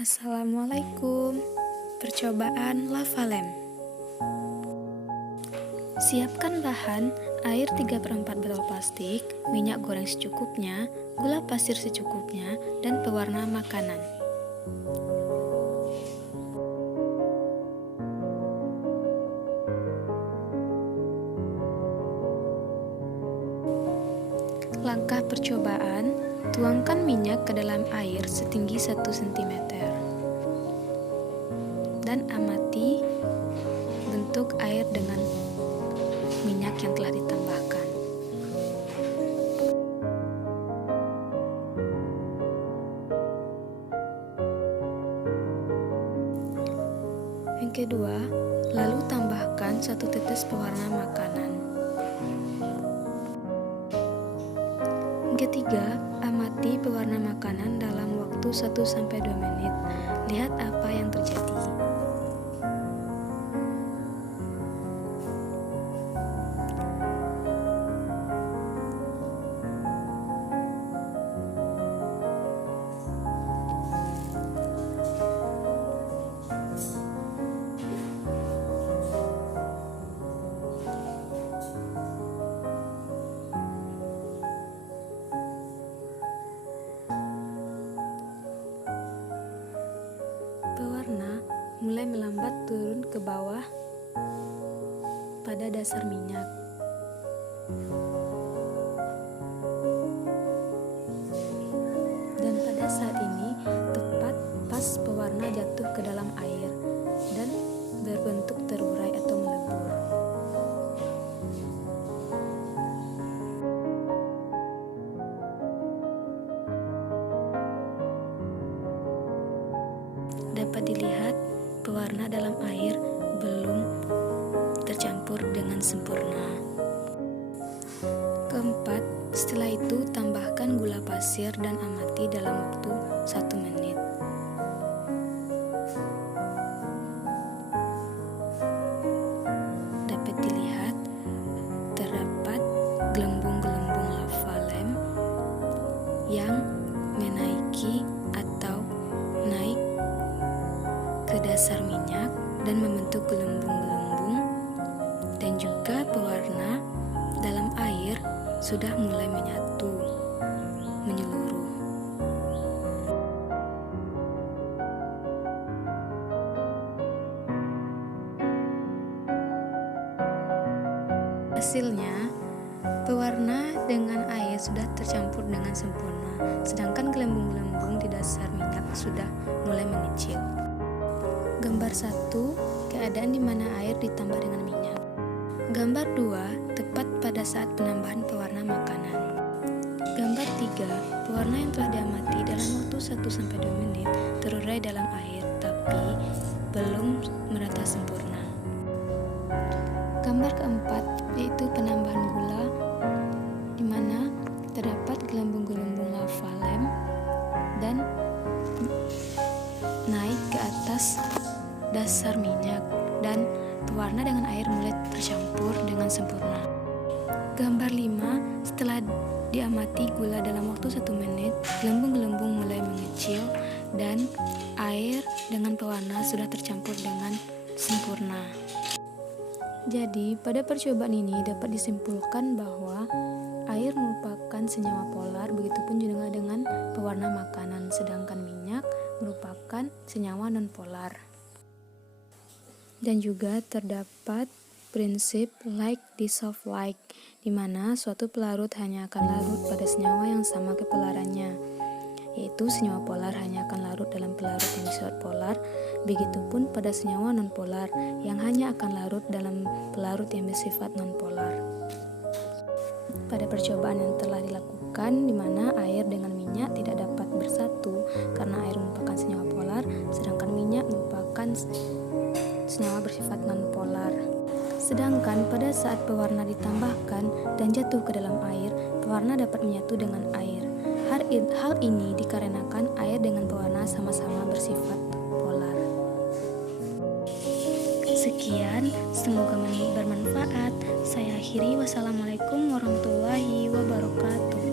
Assalamualaikum. Percobaan lava lamp. Siapkan bahan: air 3/4 botol plastik, minyak goreng secukupnya, gula pasir secukupnya, dan pewarna makanan. Langkah percobaan: tuangkan minyak ke dalam air setinggi 1 cm dan amati bentuk air dengan minyak yang telah ditambahkan. Yang kedua, lalu tambahkan 1 tetes pewarna makanan. Ketiga, amati pewarna makanan dalam waktu 1-2 menit. Lihat apa yang terjadi. Pewarna mulai melambat turun ke bawah pada dasar minyak. Dan pada saat ini tepat pas pewarna jatuh ke dalam air dan berbentuk terurai atau melebur. Dapat dilihat pewarna dalam air belum tercampur dengan sempurna. Keempat, setelah itu tambahkan gula pasir dan amati dalam waktu 1 menit. Dapat dilihat terdapat gelembung-gelembung lava lamp yang menaiki atau naik ke dasar minyak dan membentuk gelembung-gelembung, dan juga pewarna dalam air sudah mulai menyatu, menyeluruh. Hasilnya, pewarna dengan air sudah tercampur dengan sempurna, sedangkan gelembung-gelembung di dasar minyak sudah mulai mengecil. Gambar 1, keadaan di mana air ditambah dengan minyak. Gambar 2, tepat pada saat penambahan pewarna makanan. Gambar 3, pewarna yang telah diamati dalam waktu 1-2 menit terurai dalam air tapi belum merata sempurna. Gambar keempat, yaitu penambahan gula, di mana terdapat gelembung-gelembung lava lamp dan naik ke atas dasar minyak, dan pewarna dengan air mulai tercampur dengan sempurna. Gambar 5, setelah diamati gula dalam waktu 1 menit, gelembung-gelembung mulai mengecil dan air dengan pewarna sudah tercampur dengan sempurna. Jadi, pada percobaan ini dapat disimpulkan bahwa air merupakan senyawa polar, begitupun juga dengan pewarna makanan, sedangkan minyak merupakan senyawa non-polar. Dan juga terdapat prinsip like dissolve like, di mana suatu pelarut hanya akan larut pada senyawa yang sama kepolarannya, yaitu senyawa polar hanya akan larut dalam pelarut yang bersifat polar, begitupun pada senyawa non-polar yang hanya akan larut dalam pelarut yang bersifat non-polar. Pada percobaan yang telah dilakukan, di mana air dengan minyak tidak dapat bersatu karena air merupakan senyawa polar, sedangkan minyak merupakan senyawa bersifat non-polar. Sedangkan pada saat pewarna ditambahkan dan jatuh ke dalam air, pewarna dapat menyatu dengan air. Hal ini dikarenakan air dengan pewarna sama-sama bersifat polar. Sekian, semoga bermanfaat. Saya akhiri. Wassalamualaikum warahmatullahi wabarakatuh.